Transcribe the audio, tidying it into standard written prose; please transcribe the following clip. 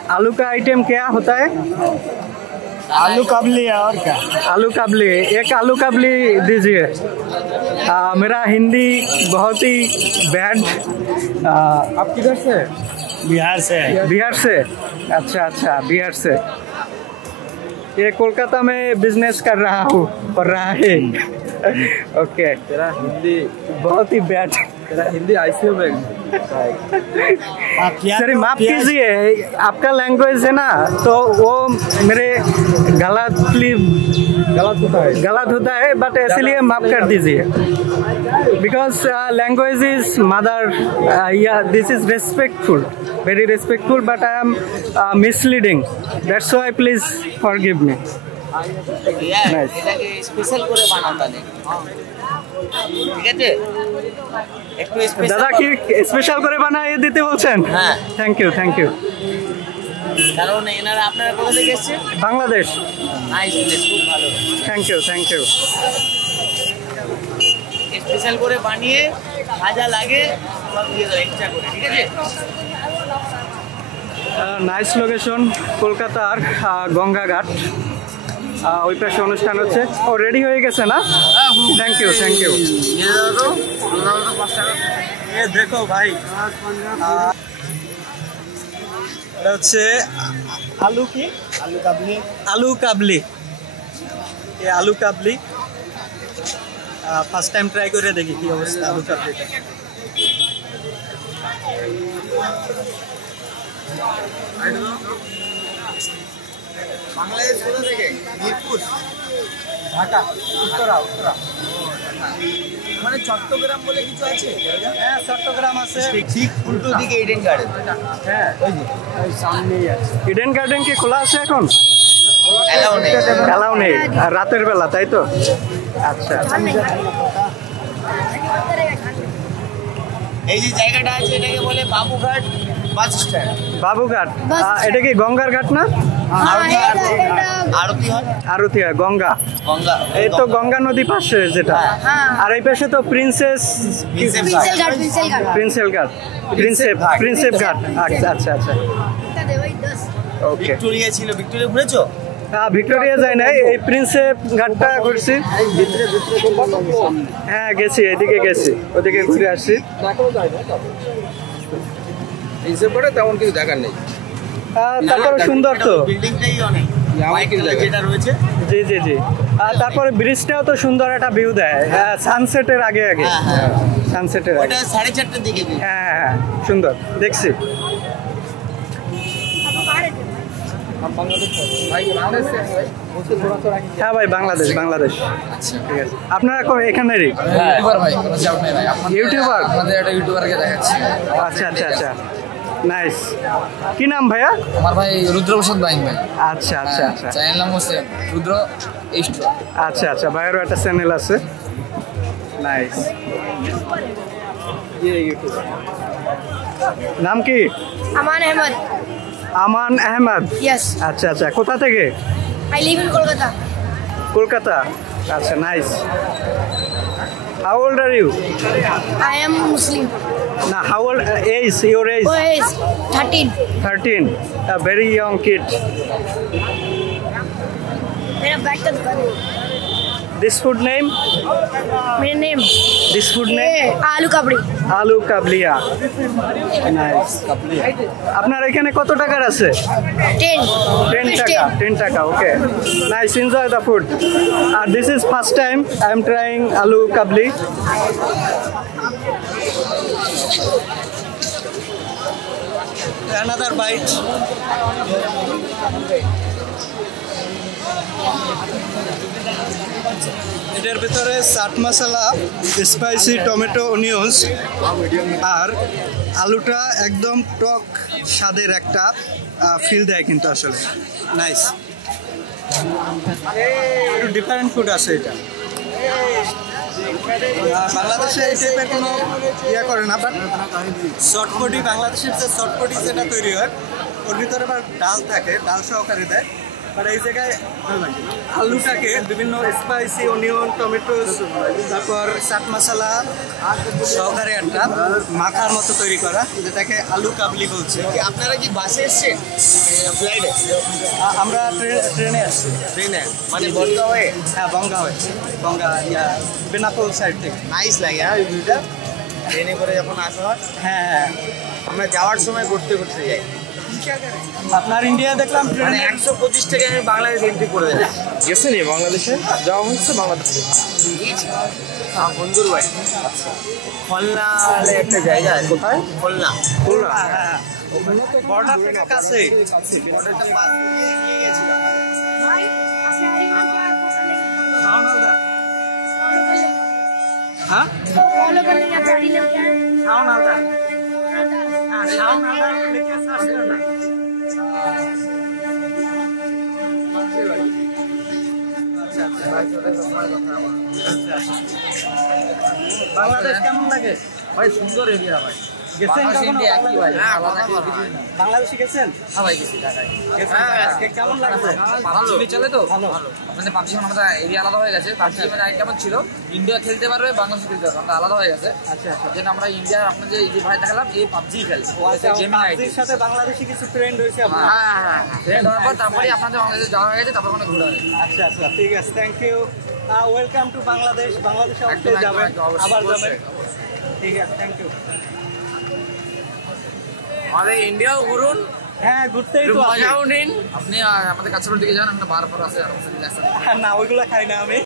आलू का आइटम क्या होता है? आलू कबली है और क्या? आलू कबली, एक आलू कबली दीजिए। मेरा हिंदी बहुत ही बैड। आप किधर से? बिहार से। बिहार से? अच्छा अच्छा, बिहार से। ये कोलकाता में बिजनेस कर रहा हूँ, पढ़ रहा है। ओके। तेरा हिंदी बहुत ही बैड। तेरा हिंदी आईसीयू में सर माफ कीजिए, आपका लैंग्वेज है ना तो वो मेरे गलत होता है बट इसलिए माफ कर दीजिए। Because language is mother, this is respectful, very respectful, but I am misleading. That's why please forgive me. Nice. Special করে বানাতে নেই, ঠিক আছে? একটু স্পেশাল দাদা কি স্পেশাল করে বানিয়ে দিতে বলছেন? হ্যাঁ, থ্যাংক ইউ থ্যাংক ইউ। কারণ এনারা আপনারা কোথা থেকে এসেছেন? বাংলাদেশ। নাইস, খুব ভালো। Thank you thank you. Special করে বানিয়ে ভাজা লাগে সব দিয়ে দাও এক্সট্রা করে, ঠিক আছে? নাইস লোকেশন, কলকাতার গঙ্গা ঘাট। ওই পাশে অনুষ্ঠান হচ্ছে। ও রেডি হয়ে গেছে না? Thank you thank you. দেখো ভাই, এটা হচ্ছে আলু কি? आलू कबली। आलू काबली। ये आलू काबली ফার্স্ট টাইম ট্রাই করে দেখি কি অবস্থা আলু কাবলিটা। বাংলাদেশ কোথা থেকে? মিরপুর, ঢাকা, উত্তরা। মানে চট্টগ্রাম বলে কিছু আছে? হ্যাঁ চট্টগ্রাম আছে, ঠিক উল্টো দিকে ইডেন গার্ডেন। হ্যাঁ ওই যে ওই সামনেই আছে। ইডেন গার্ডেন কি খোলা আছে এখন? এলাও নেই। এলাও নেই, আর রাতের বেলা তাই তো? আচ্ছা। এই যে জায়গাটা আছে এটাকে বলে বাবুঘাট বাস স্ট্যান্ড। বাবুঘাট, এটা কি গঙ্গার ঘাট না? আরতি হয়, আরতি হয়, গঙ্গা। গঙ্গা, এই তো গঙ্গা নদী পাশে যেটা। আর এই পাশে তো প্রিন্সেপ ঘাট। আচ্ছা আচ্ছা আচ্ছা, ওকে। ভিক্টোরিয়া ছিল, ভিক্টোরিয়া ঘুরেছো? ভিক্টোরিয়া যাই নাই, এই প্রিন্সেপ ঘাটটা ঘুরছি। হ্যাঁ গেছি, এদিকে গেছি, ওদিকে ঘুরে আসছি। তেমন কিছু দেখার নেই, তারপরে সুন্দর তো বিল্ডিংটাই অনেক যেটা রয়েছে। জি জি জি। তারপরে ব্রিজটাও তো সুন্দর একটা ভিউ দেয় সানসেটের আগে আগে। সানসেটের আগে 4:30টার দিকে। হ্যাঁ হ্যাঁ সুন্দর দেখছি। হ্যাঁ ভাই বাংলাদেশ, বাংলাদেশ। ঠিক আছে, আপনারা এখানেরই ইউটিউবার? আচ্ছা আচ্ছা আচ্ছা, নাইস। কি নাম ভাইয়া? আমার ভাই রুদ্রপ্রসাদ ভাই। আচ্ছা আচ্ছা আচ্ছা, চ্যানেল নাম হচ্ছে রুদ্র ইস্ট। আচ্ছা আচ্ছা, ভাইয়েরও একটা চ্যানেল আছে, নাইস। নাম কি? আমান আহমদ। আমান আহমদ, ইয়েস। আচ্ছা আচ্ছা, কোথা থেকে? I live in Kolkata. Kolkata, আচ্ছা nice. How old are you? I am Muslim. Nah, how old age? Your age? Oh, age 13. 13. A very young kid. मेरा बैग का दुकान है। This food name? मेरा नेम। This food name? आलू कबड़ी। आलू काबलिया। Nice. আপনার এখানে কত টাকার আছে? 10 টাকা। 10 টাকা, ওকে। Nice, enjoy the food. This is first time I am trying aloo kabli. Another bite. এটার ভিতরে chaat masala, spicy tomato, onions আর আলুটা একদম টক স্বাদের একটা ফিল দেয় কিন্তু আসলে নাইস। একটু ডিফারেন্ট ফুড আছে এটা। বাংলাদেশে এই টাইপের কোনো ইয়ে করে না, বাট চটপটি, বাংলাদেশের যে চটপটি যেটা তৈরি হয় ওর ভিতরে আবার ডাল থাকে, ডাল সহকারে দেয়, বাট এই জায়গায় আলুটাকে বিভিন্ন স্পাইসি অনিয়ন টমেটো তারপর চাট মশলা সহকারে একটা মাখার মতো তৈরি করা, যেটাকে আলু কাবলি বলছে। আপনারা কি বাসে এসছেন ফ্লাইটে? আমরা ট্রেনে আসছি। ট্রেনে মানে বনগাঁ হয়ে? হ্যাঁ বঙ্গা হয়েছে, বঙ্গা বেনাপোল সাইড থেকে। নাইস লাগে হ্যাঁ ওই ভিউটা ট্রেনে করে যখন আসা হয়। হ্যাঁ হ্যাঁ, আমরা যাওয়ার সময় ঘুরতে ঘুরতে যাই। আপনার ইন্ডিয়া দেখলাম মানে ট্রেনে 125 টাকা আমি বাংলাদেশ এন্ট্রি করে দিলাম। গেছেন বাংলাদেশে? যাওয়া হচ্ছে বাংলাদেশে? আমার বন্ধুর বাড়ি খুলনা একটা জায়গা আছে। কোথায়? খুলনা। খুলনা। হ্যাঁ বর্ডার থেকে কাছে। বর্ডারটা পার দিয়ে এগিয়ে গেছিলাম। হ্যাঁ फॉलो कर लेंगे गाड़ी लेके শাওন হালদার। হ্যাঁ শাওন হালদার লিখে সার্চ করনা। বাংলাদেশ কেমন লাগে ভাই সুন্দর এরিয়া ভাই। গেছেন কখনো? হ্যাঁ বাংলাদেশে গেছেন? ভাই গেছি ঢাকায়। গেছেন? কেমন লাগছে? ভালো চলে তো ভালো। মানে পাবজি আমাদের এরিয়া আলাদা হয়ে গেছে। পাবজি মানে আগে কেমন ছিল ইন্ডিয়া খেলতে পারবে বাংলাদেশ খেলতে পারবে, আমরা আলাদা হয়ে গেছে। আচ্ছা আচ্ছা। যেন আমরা ইন্ডিয়া আপনার যে এই ভাই দেখালাম এই পাবজি খেলে গেমিং আইডি। পাবজির সাথে বাংলাদেশি কিছু ফ্রেন্ড হয়েছে আপনার? হ্যাঁ তারপরে আপনাদের বাংলাদেশে যাওয়া হয়ে গেছে, তারপর মানে ঘোরা হয়েছে। আচ্ছা আচ্ছা ঠিক আছে, thank you. Welcome to Bangladesh. বাংলাদেশে অবশ্যই একদম, যাবেন, একদম, অবশ্যই, আবার যাবেন। অবশ্যই। ঠিক আছে, থ্যাংক ইউ। আমাদের ইন্ডিয়াও ঘুরুন, হ্যাঁ ঘুরতেই তো আসি। মজাও নিন। আপনি আমাদের কাছের দিকে যান, আমরা বার আছে না ওইগুলো খাই না আমি।